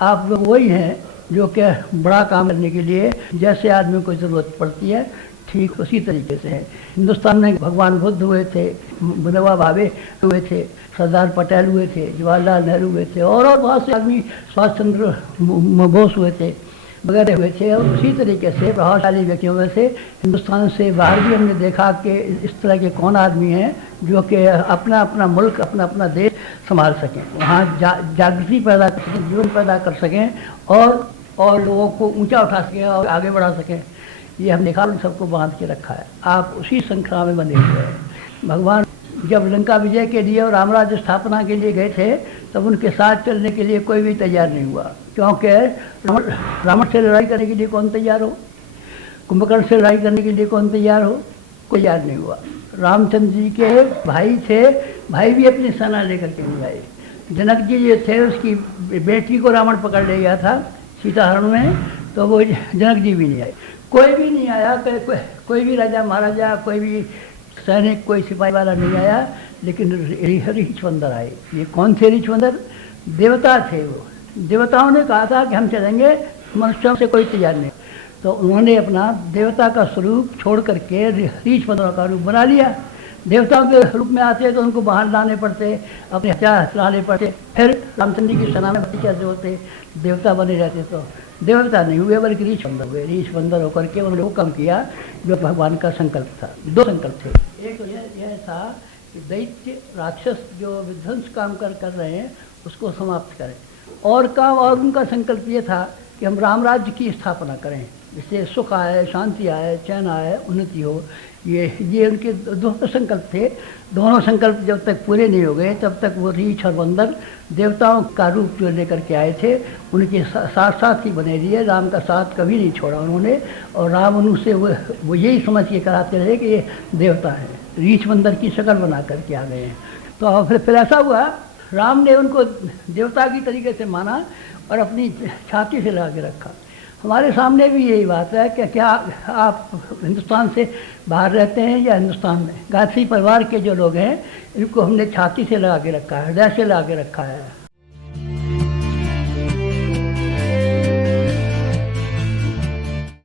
आप लोग वही हैं जो कि बड़ा काम करने के लिए जैसे आदमी को ज़रूरत पड़ती है ठीक उसी तरीके से है। हिंदुस्तान में भगवान बुद्ध हुए थे, विनोबा भावे हुए थे, सरदार पटेल हुए थे, जवाहरलाल नेहरू हुए थे और बहुत से आदमी, सुभाष चंद्र बोस हुए थे वगैरह हुए थे। और उसी तरीके से प्रभावशाली व्यक्तियों में से हिंदुस्तान से बाहर भी हमने देखा कि इस तरह के कौन आदमी हैं जो कि अपना अपना मुल्क, अपना अपना देश संभाल सकें, वहाँ जागृति पैदा कर सकें, जीवन पैदा कर सकें और लोगों को ऊंचा उठा सकें और आगे बढ़ा सकें। ये हमने देखा, सबको बांध के रखा है। आप उसी श्रृंखला में बने हुए हैं। भगवान जब लंका विजय के लिए और रामराज्य स्थापना के लिए गए थे तब उनके साथ चलने के लिए कोई भी तैयार नहीं हुआ, क्योंकि रावण से लड़ाई करने के लिए कौन तैयार हो, कुंभकर्ण से लड़ाई करने के लिए कौन तैयार हो, कोई तैयार नहीं हुआ। रामचंद्र जी के भाई थे, भाई भी अपनी सेना लेकर के नहीं आए। जनक जी जो थे उसकी बेटी को रावण पकड़ ले गया था सीताहरण में, तो वो जनक जी भी नहीं आए, कोई भी नहीं आया। कोई भी राजा महाराजा, कोई भी सैनिक, कोई सिपाही वाला नहीं आया, लेकिन ऋषवंदर आए। ये कौन थे ऋषवंदर? देवता थे। वो देवताओं ने कहा था कि हम चलेंगे, मनुष्यों से कोई तैयार नहीं, तो उन्होंने अपना देवता का स्वरूप छोड़ करके ऋषवंदरों का रूप बना लिया। देवताओं के रूप में आते तो उनको बाहर लाने पड़ते, अपने हथियार चलाने पड़ते, फिर रामचंद्र जी की सेना में कैसे होते, देवता बने रहते। तो देवता नहीं हुए बल्कि ऋषवंदर हुए। ऋषवंदर होकर के उन्होंने वो काम किया जो भगवान का संकल्प था। दो संकल्प थे, एक तो यह था कि दैत्य राक्षस जो विध्वंस काम कर रहे हैं उसको समाप्त करें, और उनका संकल्प ये था कि हम राम राज्य की स्थापना करें, जिससे सुख आए, शांति आए, चैन आए, उन्नति हो। ये उनके दोनों संकल्प थे। दोनों संकल्प जब तक पूरे नहीं हो गए तब तक वो रीछ और बंदर देवताओं का रूप जो लेकर के आए थे उनके साथ साथ ही बने रहिए। राम का साथ कभी नहीं छोड़ा उन्होंने, और राम उनसे वो यही समझ के कराते रहे कि ये देवता है, रीछ बंदर की शक्ल बना करके आ गए हैं। तो फिर ऐसा हुआ, राम ने उनको देवता की तरीके से माना और अपनी छाती से लगा के रखा। हमारे सामने भी यही बात है कि क्या आप हिंदुस्तान से बाहर रहते हैं या हिंदुस्तान में, गायत्री परिवार के जो लोग हैं इनको हमने छाती से लगा के रखा है, हृदय से लगा के रखा है।